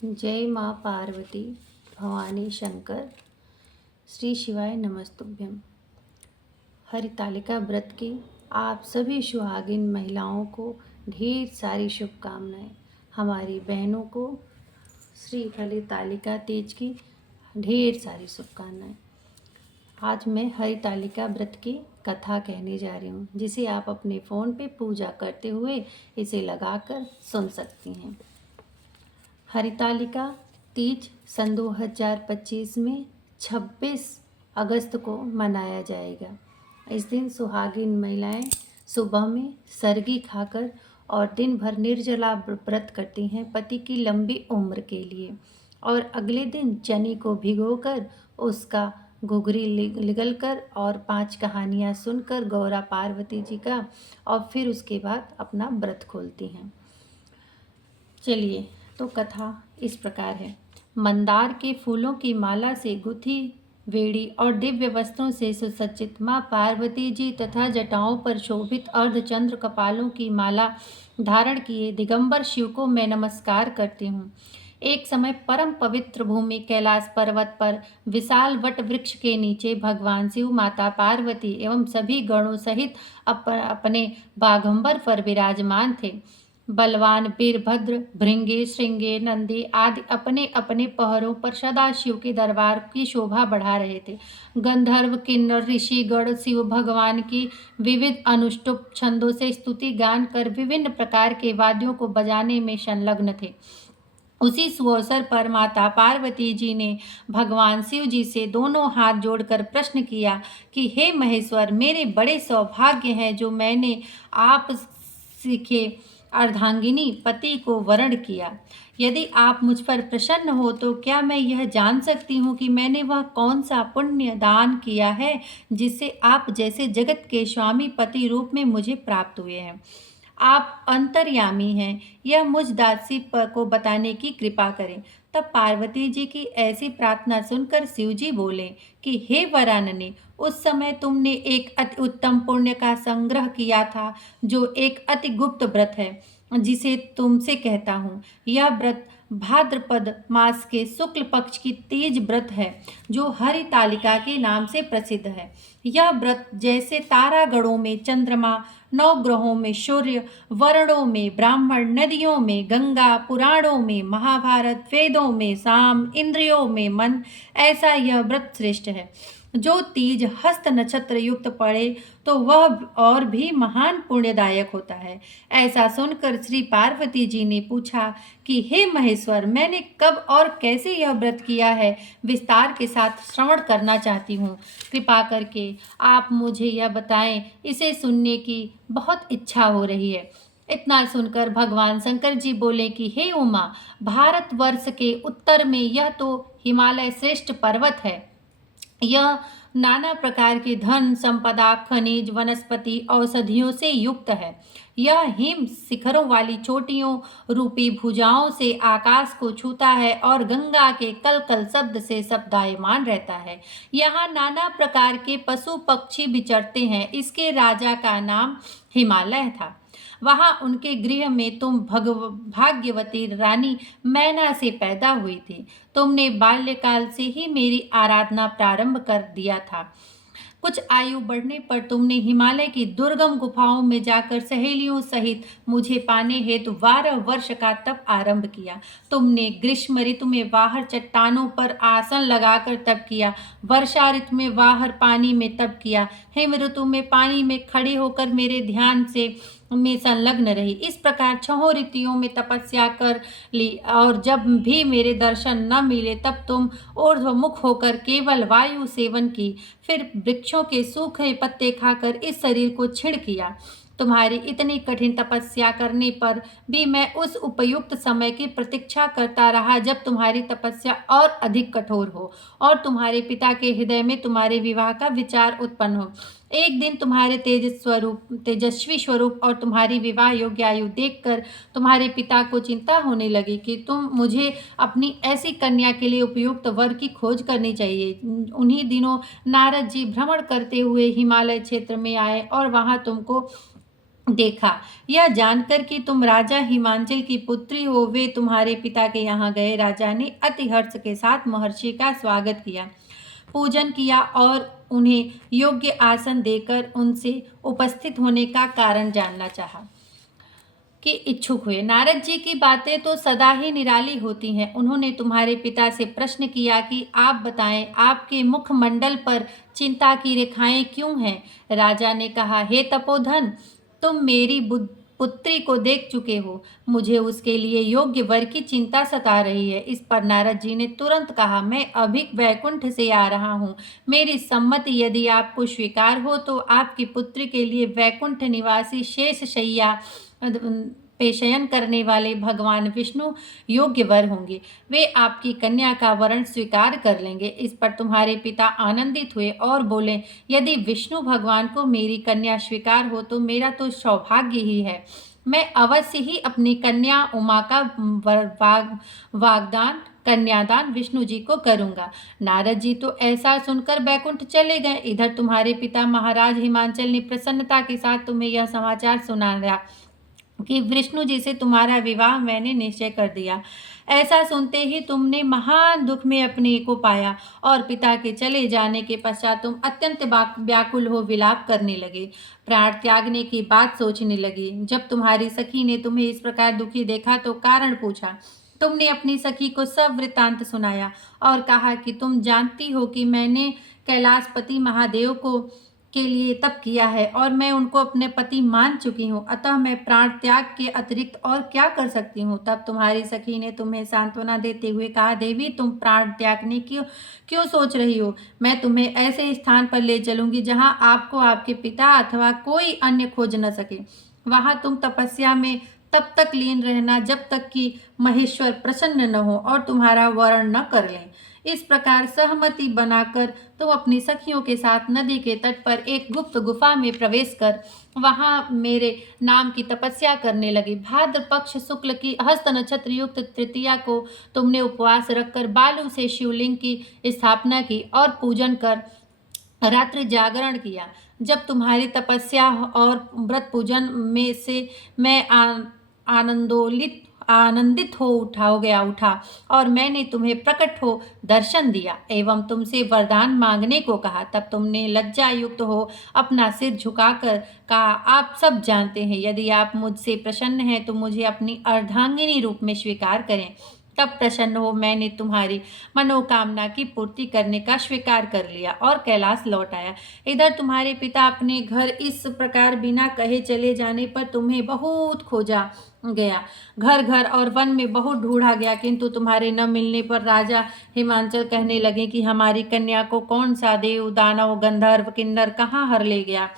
जय माँ पार्वती भवानी शंकर। श्री शिवाय नमस्तुभ्यम। हरितालिका व्रत की आप सभी सुहागिन महिलाओं को ढेर सारी शुभकामनाएं। हमारी बहनों को श्री हरितालिका तीज की ढेर सारी शुभकामनाएं। आज मैं हरितालिका व्रत की कथा कहने जा रही हूँ, जिसे आप अपने फ़ोन पे पूजा करते हुए इसे लगाकर सुन सकती हैं। हरितालिका तीज सन 2025 में 26 अगस्त को मनाया जाएगा। इस दिन सुहागिन महिलाएं सुबह में सरगी खाकर और दिन भर निर्जला व्रत करती हैं पति की लंबी उम्र के लिए, और अगले दिन चने को भिगोकर उसका घुघरी निगलकर और 5 कहानियाँ सुनकर गौरा पार्वती जी का, और फिर उसके बाद अपना व्रत खोलती हैं। चलिए, तो कथा इस प्रकार है। मंदार के फूलों की माला से गुथी वेड़ी और दिव्य वस्त्रों से सुसज्जित माँ पार्वती जी तथा जटाओं पर शोभित अर्धचंद्र कपालों की माला धारण किए दिगंबर शिव को मैं नमस्कार करती हूँ। एक समय परम पवित्र भूमि कैलाश पर्वत पर विशाल वट वृक्ष के नीचे भगवान शिव, माता पार्वती एवं सभी गणों सहित अपने बाघंबर पर विराजमान थे। बलवान वीरभद्र, भृंगी, श्रृंगी, नंदी आदि अपने अपने पहरों पर सदाशिव के दरबार की शोभा बढ़ा रहे थे। गंधर्व, किन्नर, ऋषिगण शिव भगवान की विविध अनुष्टुप छंदों से स्तुति गान कर विभिन्न प्रकार के वाद्यों को बजाने में संलग्न थे। उसी सुअवसर पर माता पार्वती जी ने भगवान शिव जी से दोनों हाथ जोड़कर प्रश्न किया कि हे महेश्वर, मेरे बड़े सौभाग्य हैं जो मैंने आप सीखे अर्धांगिनी पति को वरण किया। यदि आप मुझ पर प्रसन्न हो तो क्या मैं यह जान सकती हूँ कि मैंने वह कौन सा पुण्य दान किया है जिससे आप जैसे जगत के स्वामी पति रूप में मुझे प्राप्त हुए हैं। आप अंतर्यामी हैं, यह मुझ दासी को बताने की कृपा करें। तब पार्वती जी की ऐसी प्रार्थना सुनकर शिव जी बोले कि हे वरानने, उस समय तुमने एक अति उत्तम पुण्य का संग्रह किया था, जो एक अति गुप्त व्रत है, जिसे तुमसे कहता हूँ। यह व्रत भाद्रपद मास के शुक्ल पक्ष की तीज व्रत है, जो हरितालिका के नाम से प्रसिद्ध है। यह व्रत जैसे तारागणों में चंद्रमा, नवग्रहों में सूर्य, वर्णों में ब्राह्मण, नदियों में गंगा, पुराणों में महाभारत, वेदों में साम, इंद्रियों में मन, ऐसा यह व्रत श्रेष्ठ है। जो तीज हस्त नक्षत्र युक्त पड़े तो वह और भी महान पुण्यदायक होता है। ऐसा सुनकर श्री पार्वती जी ने पूछा कि हे महेश्वर, मैंने कब और कैसे यह व्रत किया है, विस्तार के साथ श्रवण करना चाहती हूँ। कृपा करके आप मुझे यह बताएं, इसे सुनने की बहुत इच्छा हो रही है। इतना सुनकर भगवान शंकर जी बोले कि हे उमा, भारतवर्ष के उत्तर में यह तो हिमालय श्रेष्ठ पर्वत है। यह नाना प्रकार के धन संपदा, खनिज, वनस्पति, औषधियों से युक्त है। यह हिम शिखरों वाली चोटियों रूपी भुजाओं से आकाश को छूता है और गंगा के कल कल शब्द से शब्दायमान रहता है। यहाँ नाना प्रकार के पशु पक्षी विचरते हैं। इसके राजा का नाम हिमालय था। वहां उनके गृह में तुम भाग्यवती रानी मैना से पैदा हुई थी। तुमने बाल्यकाल से ही मेरी आराधना प्रारंभ कर दिया था। कुछ आयु बढ़ने पर तुमने हिमालय की दुर्गम गुफाओं में जाकर सहेलियों सहित मुझे पाने हेतु 12 वर्ष का तप आरंभ किया। तुमने ग्रीष्म ऋतु में बाहर चट्टानों पर आसन लगाकर तप किया, वर्षा ऋतु में बाहर पानी में तप किया, हिम ऋतु में पानी में खड़े होकर मेरे ध्यान से में संलग्न रही। इस प्रकार 6 ऋतुओं में तपस्या कर ली, और जब भी मेरे दर्शन न मिले तब तुम ऊर्ध्वमुख होकर केवल वायु सेवन की, फिर वृक्षों के सूखे पत्ते खाकर इस शरीर को क्षीण किया। तुम्हारी इतनी कठिन तपस्या करने पर भी मैं उस उपयुक्त समय की प्रतीक्षा करता रहा जब तुम्हारी तपस्या और अधिक कठोर हो और तुम्हारे पिता के हृदय में तुम्हारे विवाह का विचार उत्पन्न हो। एक दिन तुम्हारे तेजस्वी स्वरूप और तुम्हारी विवाह योग्य आयु देखकर तुम्हारे पिता को चिंता होने लगी कि तुम मुझे अपनी ऐसी कन्या के लिए उपयुक्त वर की खोज करनी चाहिए। उन्हीं दिनों नारद जी भ्रमण करते हुए हिमालय क्षेत्र में आए और वहां तुमको देखा। यह जानकर कि तुम राजा हिमांचल की पुत्री हो, वे तुम्हारे पिता के यहाँ गए। राजा ने अति हर्ष के साथ महर्षि का स्वागत किया, पूजन किया और उन्हें योग्य आसन देकर उनसे उपस्थित होने का कारण जानना चाहा कि इच्छुक हुए। नारद जी की बातें तो सदा ही निराली होती हैं। उन्होंने तुम्हारे पिता से प्रश्न किया कि आप बताएं, आपके मुखमंडल पर चिंता की रेखाएं क्यों हैं? राजा ने कहा, हे तपोधन, तुम मेरी पुत्री को देख चुके हो। मुझे उसके लिए योग्य वर की चिंता सता रही है। इस पर नारद जी ने तुरंत कहा, मैं अभी वैकुंठ से आ रहा हूँ। मेरी सम्मति यदि आपको स्वीकार हो तो आपकी पुत्री के लिए वैकुंठ निवासी शेष शैया पे शयन करने वाले भगवान विष्णु योग्य वर होंगे। वे आपकी कन्या का वरण स्वीकार कर लेंगे। इस पर तुम्हारे पिता आनंदित हुए और बोले, यदि विष्णु भगवान को मेरी कन्या स्वीकार हो तो मेरा तो सौभाग्य ही है। मैं अवश्य ही अपनी कन्या उमा का वागदान कन्यादान विष्णु जी को करूंगा। नारद जी तो ऐसा सुनकर बैकुंठ चले गए। इधर तुम्हारे पिता महाराज हिमांचल ने प्रसन्नता के साथ तुम्हें यह समाचार सुनाया कि विष्णु जी से तुम्हारा विवाह मैंने निश्चय कर दिया। ऐसा सुनते ही तुमने महान दुख में अपने को पाया और पिता के चले जाने के पश्चात तुम अत्यंत व्याकुल हो विलाप करने लगे, प्राण त्यागने की बात सोचने लगे। जब तुम्हारी सखी ने तुम्हें इस प्रकार दुखी देखा तो कारण पूछा। तुमने अपनी सखी को सब वृत्तांत सुनाया और कहा कि तुम जानती हो कि मैंने कैलाशपति महादेव को के लिए तप किया है और मैं उनको अपने पति मान चुकी हूँ, अतः मैं प्राण त्याग के अतिरिक्त और क्या कर सकती हूँ। तब तुम्हारी सखी ने तुम्हें सांत्वना देते हुए कहा, देवी, तुम प्राण त्यागने की क्यों सोच रही हो? मैं तुम्हें ऐसे स्थान पर ले चलूंगी जहाँ आपको आपके पिता अथवा कोई अन्य खोज न सके। वहाँ तुम तपस्या में तब तक लीन रहना जब तक कि महेश्वर प्रसन्न न हो और तुम्हारा वरण न कर लें। इस प्रकार सहमति बनाकर तुम अपनी सखियों के साथ नदी के तट पर एक गुप्त गुफा में प्रवेश कर वहां मेरे नाम की तपस्या करने लगी। भाद्र पक्ष शुक्ल की हस्त नक्षत्र युक्त तृतीया को तुमने उपवास रखकर बालू से शिवलिंग की स्थापना की और पूजन कर रात्रि जागरण किया। जब तुम्हारी तपस्या और व्रत पूजन में से मैं आनंदित हो गया और मैंने तुम्हें प्रकट हो दर्शन दिया एवं तुमसे वरदान मांगने को कहा। तब तुमने लज्जा युक्त हो अपना सिर झुकाकर कहा, आप सब जानते हैं, यदि आप मुझसे प्रसन्न हैं तो मुझे अपनी अर्धांगिनी रूप में स्वीकार करें। तब प्रसन्न हो मैंने तुम्हारी मनोकामना की पूर्ति करने का स्वीकार कर लिया और कैलाश लौट आया। इधर तुम्हारे पिता अपने घर इस प्रकार बिना कहे चले जाने पर तुम्हें बहुत खोजा गया, घर घर और वन में बहुत ढूंढा गया, किंतु तुम्हारे न मिलने पर राजा हिमांचल कहने लगे कि हमारी कन्या को कौन सा देव दानव गंधर्व किन्नर कहाँ हर ले गया।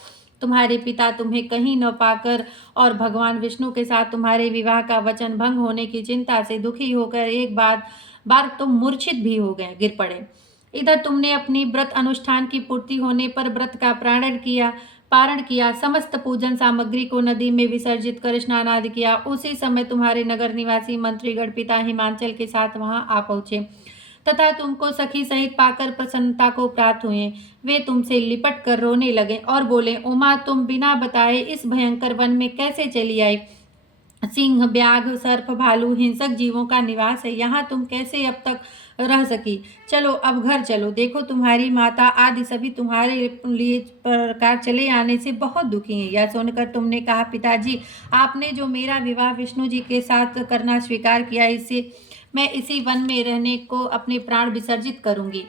तुम्हारे पिता तुम्हें कहीं न पाकर और भगवान विष्णु के साथ तुम्हारे विवाह का वचन भंग होने की चिंता से दुखी होकर एक बार तुम मूर्छित भी हो गए, गिर पड़े। इधर तुमने अपनी व्रत अनुष्ठान की पूर्ति होने पर व्रत का पारण किया, समस्त पूजन सामग्री को नदी में विसर्जित कर स्नान आदि किया। उसी समय तुम्हारे नगर निवासी मंत्रीगण पिता हिमांचल के साथ वहां आ पहुंचे तथा तुमको सखी सहित पाकर प्रसन्नता को प्राप्त हुए। वे तुमसे लिपट कर रोने लगे और बोले, उमा, तुम बिना बताए इस भयंकर वन में कैसे चली आई? सिंह, व्याघ्र, सर्प, भालू हिंसक जीवों का निवास है, यहाँ तुम कैसे अब तक रह सकी? चलो अब घर चलो, देखो तुम्हारी माता आदि सभी तुम्हारे लिए प्रकार चले आने से बहुत दुखी हैं। यह सुनकर तुमने कहा, पिताजी, आपने जो मेरा विवाह विष्णु जी के साथ करना स्वीकार किया, इससे मैं इसी वन में रहने को अपने प्राण विसर्जित करूंगी।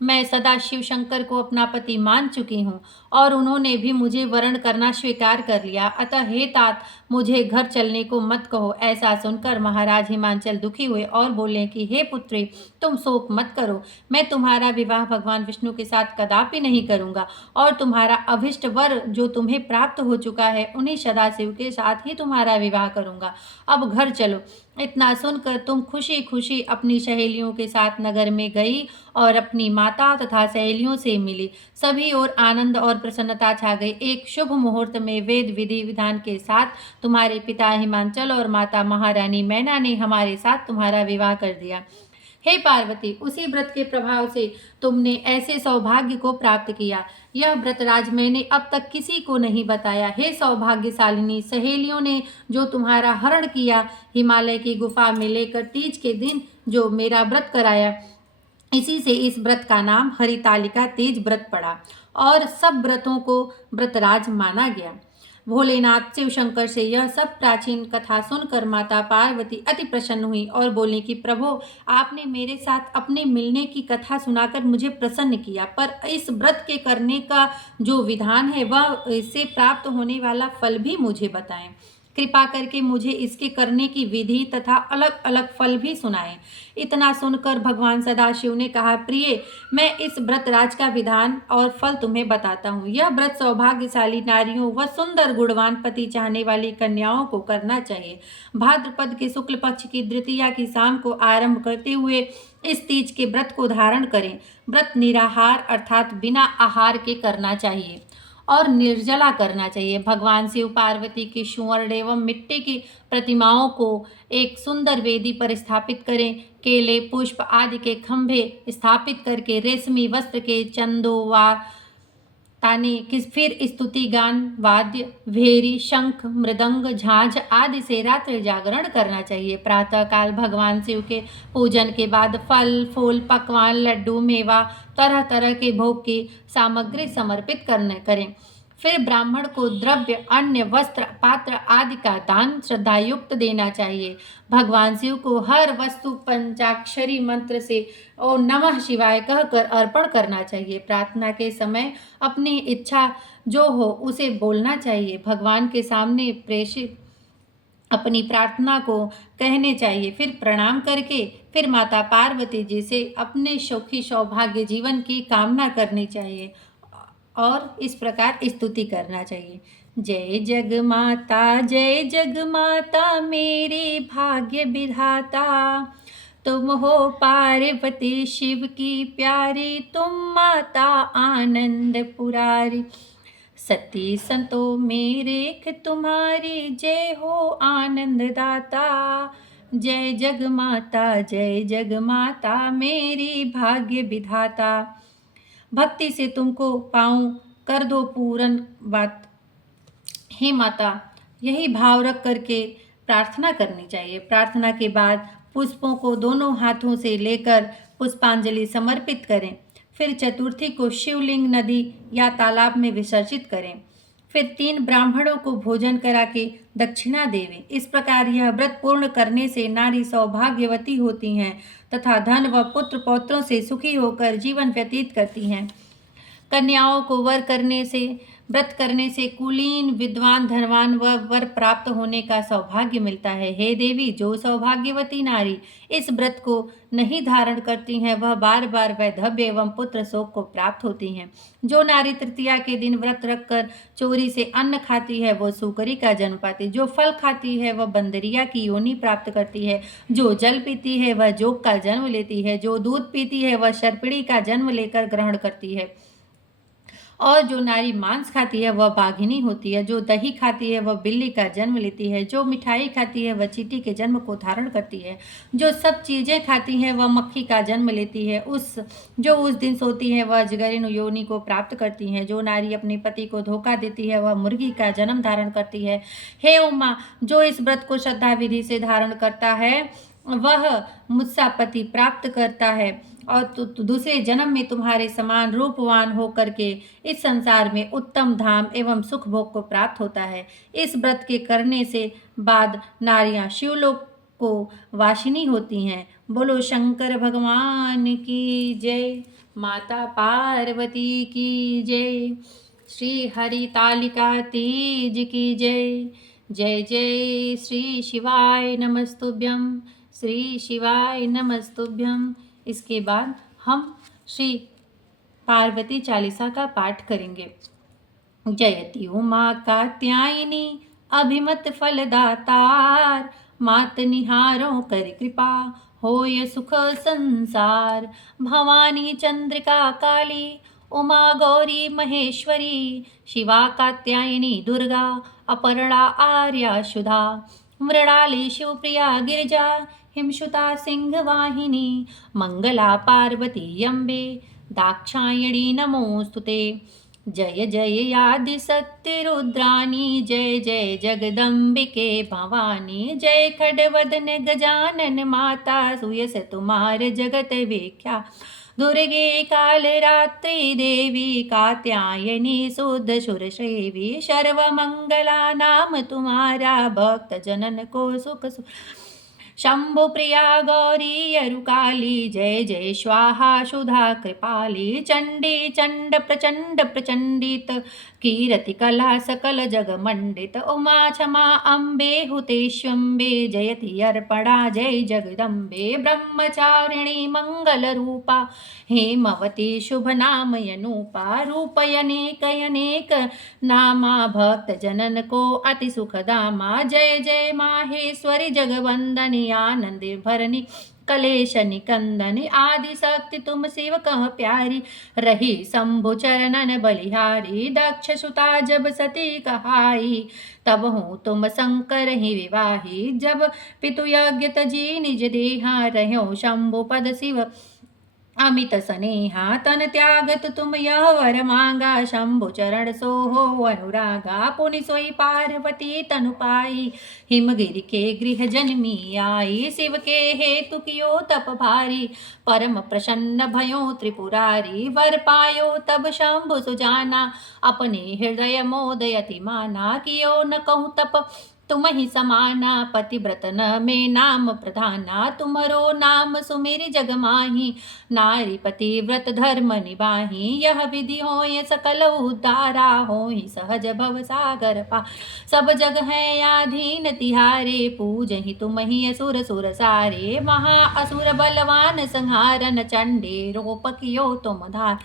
मैं सदा शिव शंकर को अपना पति मान चुकी हूँ और उन्होंने भी मुझे वरण करना स्वीकार कर लिया, अतः हे तात, मुझे घर चलने को मत कहो। ऐसा सुनकर महाराज हिमांचल दुखी हुए और बोले कि हे पुत्री, तुम शोक मत करो, मैं तुम्हारा विवाह भगवान विष्णु के साथ कदापि नहीं करूंगा और तुम्हारा अभिष्ट वर जो तुम्हें प्राप्त हो चुका है उन्हीं सदाशिव के साथ ही तुम्हारा विवाह करूंगा। अब घर चलो। इतना सुनकर तुम खुशी खुशी अपनी सहेलियों के साथ नगर में गई और अपनी माता तथा सहेलियों से मिली। सभी ओर आनंद और प्रसन्नता छा गई। एक शुभ मुहूर्त में वेद विधि विधान के साथ तुम्हारे पिता हिमांचल और माता महारानी मैना ने हमारे साथ तुम्हारा विवाह कर दिया। हे पार्वती, उसी व्रत के प्रभाव से तुमने ऐसे सौभाग्य को प्राप्त किया। यह व्रतराज मैंने अब तक किसी को नहीं बताया। हे सौभाग्यशालिनी, सहेलियों ने जो तुम्हारा हरण किया, हिमालय की गुफा में लेकर तीज के दिन जो मेरा व्रत कराया, इसी से इस व्रत का नाम हरितालिका तीज व्रत पड़ा और सब व्रतों को व्रतराज माना गया। भोलेनाथ शिव शंकर से यह सब प्राचीन कथा सुनकर माता पार्वती अति प्रसन्न हुई और बोली कि प्रभु, आपने मेरे साथ अपने मिलने की कथा सुनाकर मुझे प्रसन्न किया, पर इस व्रत के करने का जो विधान है वह इससे प्राप्त होने वाला फल भी मुझे बताएं। कृपा करके मुझे इसके करने की विधि तथा अलग अलग फल भी सुनाएं। इतना सुनकर भगवान सदाशिव ने कहा, प्रिय, मैं इस व्रतराज का विधान और फल तुम्हें बताता हूँ। यह व्रत सौभाग्यशाली नारियों व सुंदर गुणवान पति चाहने वाली कन्याओं को करना चाहिए। भाद्रपद के शुक्ल पक्ष की द्वितीया की शाम को आरंभ करते हुए इस तीज के व्रत को धारण करें। व्रत निराहार अर्थात बिना आहार के करना चाहिए और निर्जला करना चाहिए। भगवान शिव पार्वती के स्वर्ण एवं मिट्टी की प्रतिमाओं को एक सुंदर वेदी पर स्थापित करें। केले, पुष्प आदि के खंभे स्थापित करके रेशमी वस्त्र के चंदो व ताने किस फिर स्तुति गान, वाद्य, भेरी, शंख, मृदंग, झांझ आदि से रात्रि जागरण करना चाहिए। प्रातः काल भगवान शिव के पूजन के बाद फल, फूल, पकवान, लड्डू, मेवा, तरह तरह के भोग की सामग्री समर्पित करें। फिर ब्राह्मण को द्रव्य, अन्न, वस्त्र, पात्र आदि का दान श्रद्धायुक्त देना चाहिए। भगवान शिव को हर वस्तु पंचाक्षरी मंत्र से ओम नमः शिवाय कहकर अर्पण करना चाहिए। प्रार्थना के समय अपनी इच्छा जो हो उसे बोलना चाहिए। भगवान के सामने प्रेषित अपनी प्रार्थना को कहने चाहिए। फिर प्रणाम करके फिर माता पार्वती जी से अपने सुखी सौभाग्य जीवन की कामना करनी चाहिए और इस प्रकार स्तुति करना चाहिए। जय जग माता मेरे भाग्य विधाता, तुम हो पार्वती शिव की प्यारी, तुम माता आनंद पुरारी। सती संतो मेरे तुम्हारी, जय हो आनंद दाता। जय जग माता मेरी भाग्य विधाता। भक्ति से तुमको पाऊं कर दो पूर्ण बात। हे माता, यही भाव रख करके प्रार्थना करनी चाहिए। प्रार्थना के बाद पुष्पों को दोनों हाथों से लेकर पुष्पांजलि समर्पित करें। फिर चतुर्थी को शिवलिंग, नदी या तालाब में विसर्जित करें। फिर 3 ब्राह्मणों को भोजन करा के दक्षिणा देवें। इस प्रकार यह व्रत पूर्ण करने से नारी सौभाग्यवती होती हैं तथा धन व पुत्र पौत्रों से सुखी होकर जीवन व्यतीत करती हैं। कन्याओं को व्रत करने से कुलीन, विद्वान, धनवान व वर प्राप्त होने का सौभाग्य मिलता है। हे देवी, जो सौभाग्यवती नारी इस व्रत को नहीं धारण करती हैं वह बार बार वैधव्य एवं पुत्र शोक को प्राप्त होती हैं। जो नारी तृतीया के दिन व्रत रखकर चोरी से अन्न खाती है वो सूकरी का जन्म पाती, जो फल खाती है वह बंदरिया की योनि प्राप्त करती है, जो जल पीती है वह जोग का जन्म लेती है, जो दूध पीती है वह सर्पिणी का जन्म लेकर ग्रहण करती है, और जो नारी मांस खाती है वह बाघिनी होती है, जो दही खाती है वह बिल्ली का जन्म लेती है, जो मिठाई खाती है वह चींटी के जन्म को धारण करती है, जो सब चीज़ें खाती है वह मक्खी का जन्म लेती है, जो उस दिन सोती है वह अजगरिन योनि को प्राप्त करती है, जो नारी अपने पति को धोखा देती है वह मुर्गी का जन्म धारण करती है। हे उमा, जो इस व्रत को श्रद्धा विधि से धारण करता है वह मुझसा पति प्राप्त करता है और दूसरे जन्म में तुम्हारे समान रूपवान होकर के इस संसार में उत्तम धाम एवं सुख भोग को प्राप्त होता है। इस व्रत के करने से बाद नारियां शिवलोक को वासिनी होती हैं। बोलो शंकर भगवान की जय, माता पार्वती की जय, श्री हरितालिका तीज की जय। जय जय श्री शिवाय नमस्तुभ्यं, श्री शिवाय नमस्तुभ्यं। इसके बाद हम श्री पार्वती चालीसा का पाठ करेंगे। जयति उमा कात्यायनी अभिमत फलदातार, मात निहारों कर कृपा होय सुख संसार। भवानी चंद्रिका काली उमा गौरी महेश्वरी, शिवा कात्यायनी दुर्गा अपर्णा आर्या शुधा। मृणाली शिवप्रिया गिरिजा, हिमशुता सिंहवाहिनी मंगला पार्वती अम्बे दाक्षायणी नमोस्तुते। जय जय आदिशक्ति रुद्राणी जय जय जगदम्बिके भवानी। जय खड्गवदन गजानन माता सुयस तुम्हार जगत विख्या। दुर्गे कालरात्रि देवी कात्यायनी शुद्ध सुरसेवी। सर्वमंगला नाम तुम्हारा भक्त जनन को सुख शंभु प्रिया गौरी अरुकाली जय जय स्वाहा सुधा कृपाली। चंडी चंड प्रचंड प्रचंडित कीरति कला सकल जग मंडित। उमा क्षमा अम्बे हुतेश्वम्बे जयति अर्पणा जय जगदम्बे। ब्रह्मचारिणी मंगल रूपा हेमवती शुभ नाम यनूपा। रूपयनेक अनेक नामा भक्त जनन को अति सुखदामा। जय जय माहेश्वरी जगवंदनी आनंद भरनी कलेश निकंदनी। आदि शक्ति तुम शिव कह प्यारी रही शंभु चरणन बलिहारी। दक्ष सुता जब सती कहाई तब हूँ तुम शंकर ही विवाही। जब पितु यज्ञ तजी निज देहा रहो शंभु पद शिव अमित स्नेहा। तन त्यागत तुम यह वर मांगा शंभु चरण सोहो अनुरागा। पुनि सोई पार्वती तनु पाई हिमगिरि के गृह जन्मी आई। शिव के हेतु कियो तप भारी परम प्रसन्न भयो त्रिपुरारी। वर पायो तब शंभु सुजाना अपने हृदय मोदयति माना। कियो न कहूँ तप तुम ही समाना पतिव्रत न में नाम प्रधाना। तुम्हरो नाम सुमेरि जग माही नारी पतिव्रत धर्म निबाही। यह विधि हो ये सकल उद्धारा हो ही सहज भव सागर पा। सब जग है आधीन तिहारे पूजहि तुम ही असुर सुर सारे। महा असुर बलवान संहारन चंडे रूप कियो तुम धार।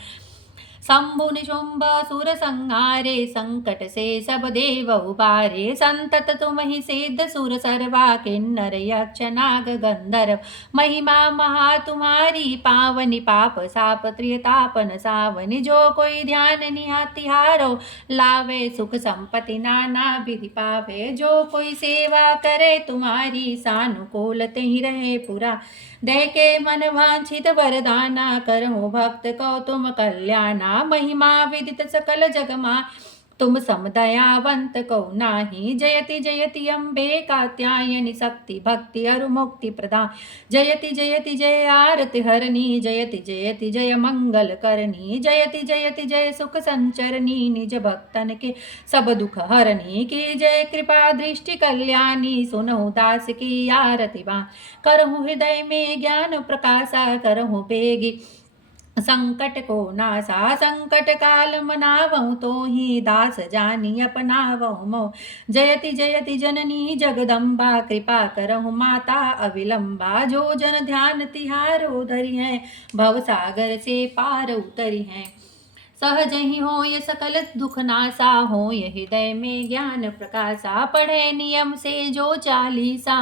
शंभु निशुंभ सुर संहारे संकट से सब देव उबारे। संतत तुम ही सिद्ध सुर सर्वा किन्नर यक्ष नाग गंधर्व। महिमा महा तुम्हारी पावनी पाप साप त्रियतापन सावनी। जो कोई ध्यान निहातिहारो लावे सुख संपत्ति नाना विधि पावे। जो कोई सेवा करे तुम्हारी सानुकूल ही रहे पुरा। दह के मन वांछित वरदाना करहु भक्त को तुम कल्याणा। महिमा विदित सकल जगमा तुम समदयावंत को नाही। जयति जयति अम्बे कात्यायनी शक्ति भक्ति अरु मुक्ति प्रदान। जयति जयति जय आरति हरणी जयति जयति जय मंगल करणी। जयति जयति जय सुख संचरणी निज भक्तन के सब दुख हरणी। की जय कृपा दृष्टि कल्याणी सुनहु दास की आरति बा। करहु हृदय में ज्ञान प्रकाशा करहु बेगी संकट को नासा। संकट काल मनावहु तो ही दास जानी अपनावहु मोह। जयति जयति जननी जगदम्बा कृपा करहु माता अविलंबा। जो जन ध्यान तिहारो धरि है भव सागर से पार उतरी है। सहज ही हो ये सकल दुख नासा हो ये हृदय में ज्ञान प्रकाशा। पढ़े नियम से जो चालीसा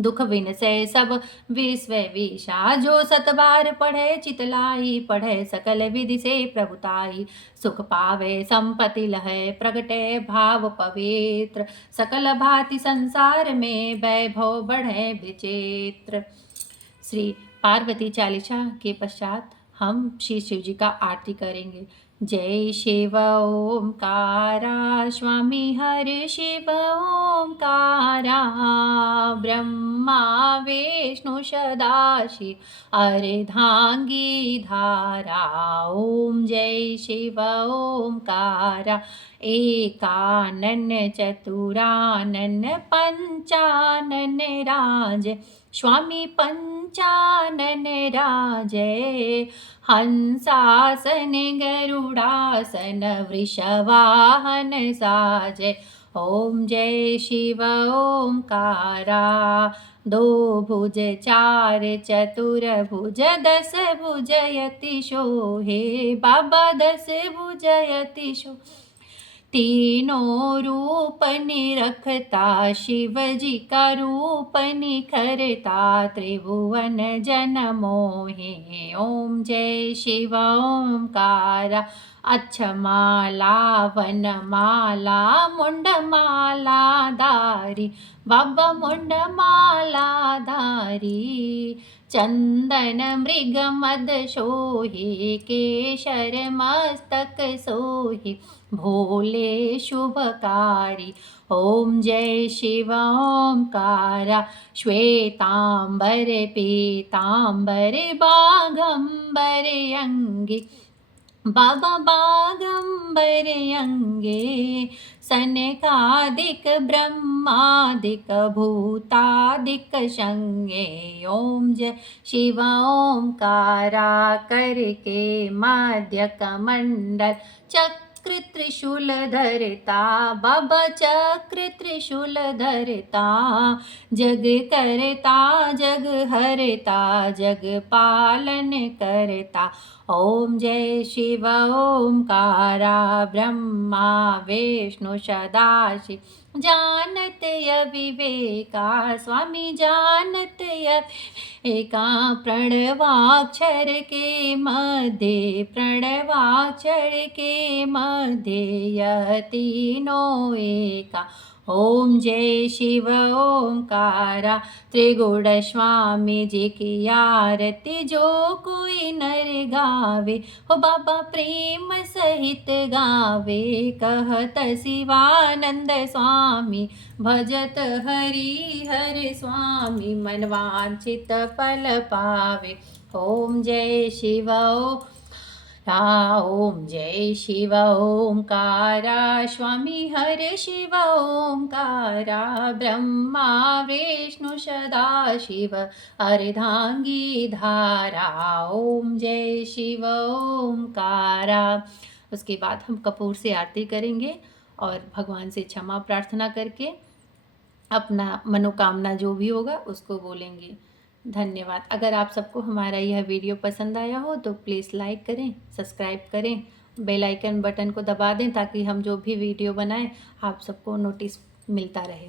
दुख विन से सब विश्व विषा। जो सतबार पढ़े चितलाई पढ़े सकल विधि से प्रभुताई। सुख पावे संपत्ति लहे प्रगटे भाव पवित्र। सकल भांति संसार में वैभव बढ़े विचित्र। श्री पार्वती चालीसा के पश्चात हम श्री शिव जी का आरती करेंगे। जय शिव ओंकारा स्वामी हरि शिव ओंकारा। ब्रह्मा विष्णु सदाशिव अर्धांगी धारा। ओम जय शिव ओंकारा। एकानन चतुरानन पंचानन राज स्वामी पंचानन राजय। हंसासन गरुड़ासन वृषवाहन साजय। ओम जय शिव ओंकारा। दो भुज चार चतुर भुज दस भुजयति शोहे बाबा दस भुजयति शो। तीनों रूप निरखता शिव जी का रूप निखरता त्रिभुवन जन मोहे। ओम जय शिव ओंकारा अक्षमाला वनमाला मुंडमाला धारी बाबा मुंडमाला धारी। चंदन मृग मद सोहे केशर मस्तक सोहे भोले शुभकारी। ओम जय शिव ओंकारा श्वेतांबर पीतांबर बागंबर अंगे बाबा बागंबर अंगे। सनकादिक ब्रह्मादिक भूतादिक संगे। ओम जय शिव ओंकारा करके मध्य कमंडल चक्र त्रिशूल धरता बाबा चक्र त्रिशूल धरता। जग करता जग हरता जग पालन करता। ओम जय शिव ओंकारा ब्रह्मा विष्णु सदाशिव जानत अविवेका स्वामी जानत अविवेका। प्रणवाक्षर के मध्य प्रणवाक्षर के मध्य यह तीनों एका। ओम जय शिव ओंकारा त्रिगुण स्वामी जी की आरती जो कोई नर गावे हो बाबा प्रेम सहित गावे। कहत शिवानंद स्वामी भजत हरि हर स्वामी मन वांछित फल पावे। ओम जय शिव ओम जय शिव ओंकारा स्वामी हर शिव ओंकारा ब्रह्मा विष्णु सदाशिव अर्धांगी धारा। ओम जय शिव ओंकारा। उसके बाद हम कपूर से आरती करेंगे और भगवान से क्षमा प्रार्थना करके अपना मनोकामना जो भी होगा उसको बोलेंगे। धन्यवाद। अगर आप सबको हमारा यह वीडियो पसंद आया हो तो प्लीज़ लाइक करें, सब्सक्राइब करें, बेल आइकन बटन को दबा दें ताकि हम जो भी वीडियो बनाएं आप सबको नोटिस मिलता रहे।